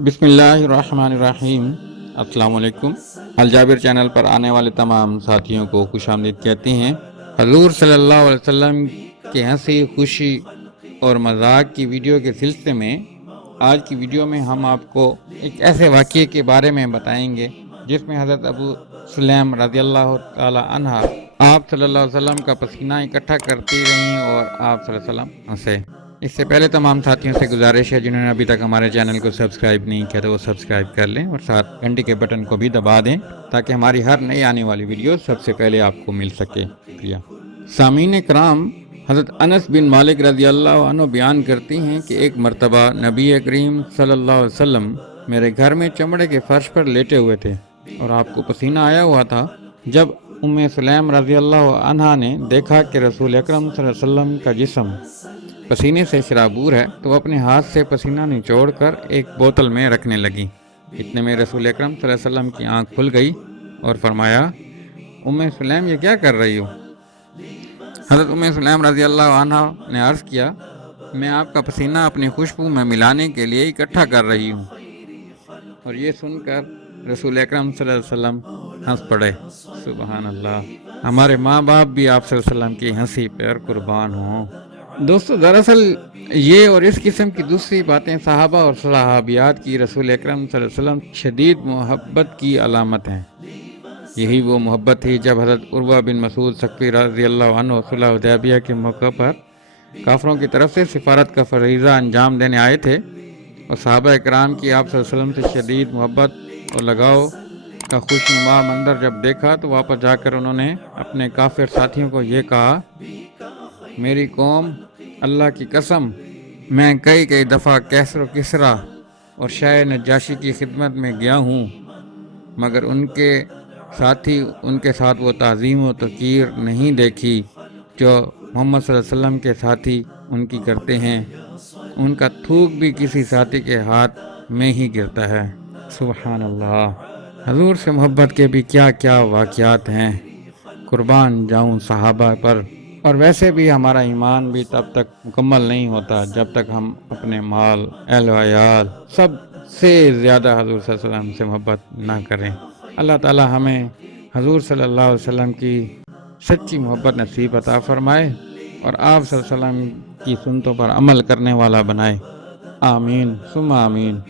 बिस्मिल्लाहिर्रहमानिर्रहीम। अस्सलाम वालेकुम। अलजाबिर चैनल पर आने वाले तमाम साथियों को खुश आमदीद कहते हैं। हजूर सल्लल्लाहु अलैहि वसल्लम के हंसी खुशी और मजाक की वीडियो के सिलसिले में आज की वीडियो में हम आपको एक ऐसे वाक़ये के बारे में बताएंगे जिसमें हज़रत अबू सुलैम रज़ियल्लाहु ताला अन्हा आप सल्लल्लाहु अलैहि वसल्लम का पसीना इकट्ठा करती रहीं और आप सल्लल्लाहु अलैहि वसल्लम हंसे। इससे पहले तमाम साथियों से गुजारिश है जिन्होंने अभी तक हमारे चैनल को सब्सक्राइब नहीं किया तो वो सब्सक्राइब कर लें और साथ घंटी के बटन को भी दबा दें ताकि हमारी हर नई आने वाली वीडियो सबसे पहले आपको मिल सके। शुक्रिया। सामीन कराम, हज़रत अनस बिन मालिक रज़ी अल्लाह अन्हु बयान करती हैं कि एक मरतबा नबी करीम सल्लल्लाहु अलैहि वसल्लम मेरे घर में चमड़े के फर्श पर लेटे हुए थे और आपको पसीना आया हुआ था। जब उम्मे सुलैम रज़ी अल्लाह अन्हा ने देखा कि रसूल अकरम सल्लल्लाहु अलैहि वसल्लम का जिस्म पसीने से शराबूर है तो अपने हाथ से पसीना निचोड़ कर एक बोतल में रखने लगी। इतने में रसूल अकरम सल्लल्लाहु अलैहि वसल्लम की आंख खुल गई और फरमाया, उम्मे सुलैम ये क्या कर रही हो? हज़रत उम्मे सुलैम रज़ी अल्लाह अन्हा ने अर्ज़ किया, मैं आपका पसीना अपनी खुशबू में मिलाने के लिए इकट्ठा कर रही हूँ। और ये सुनकर रसूल अकरम सल्लल्लाहु अलैहि वसल्लम हंस पड़े। सुबहान अल्लाह, हमारे माँ बाप भी आप सल्लल्लाहु अलैहि वसल्लम की हंसी पर कुर्बान हों। दोस्तों, दरअसल ये और इस किस्म की दूसरी बातें सहाबा और सहाबियात की रसूल अकरम सल्लल्लाहु अलैहि वसल्लम शदीद मोहब्बत की अलामत हैं। यही वो मोहब्बत थी जब हज़रत उर्वा बिन मसूद सक़फ़ी रज़ी अल्लाह अन्हु सुलह हुदैबिया के मौके पर काफरों की तरफ से सिफारत का फरीज़ा अंजाम देने आए थे और सहाबा इकराम की आप सल्लल्लाहु अलैहि वसल्लम से शदीद मोहब्बत और लगाव का खुशनुमा मंजर जब देखा तो वापस जाकर उन्होंने अपने काफिर साथियों को ये कहा, मेरी कौम, अल्लाह की कसम, मैं कई दफ़ा कैसर किसरा और शाह नजाशी की खिदमत में गया हूँ मगर उनके साथी उनके साथ वो ताज़ीम व तौक़ीर नहीं देखी जो मोहम्मद सल्लल्लाहु अलैहि वसल्लम के साथी उनकी करते हैं। उनका थूक भी किसी साथी के हाथ में ही गिरता है। सुबहान अल्लाह। हजूर से मोहब्बत के भी क्या क्या वाक़यात हैं, कुर्बान जाऊँ सहाबा पर। और वैसे भी हमारा ईमान भी तब तक मुकम्मल नहीं होता जब तक हम अपने माल, अहल व अयाल सब से ज़्यादा हजूर सल्लल्लाहु अलैहि वसल्लम से मोहब्बत ना करें। अल्लाह ताला हमें हजूर सल्लल्लाहु अलैहि वसल्लम की सच्ची मोहब्बत नसीब अता फरमाए और आप सल्लल्लाहु अलैहि वसल्लम की सुन्नतों पर अमल करने वाला बनाए। आमीन सुम्मा आमीन।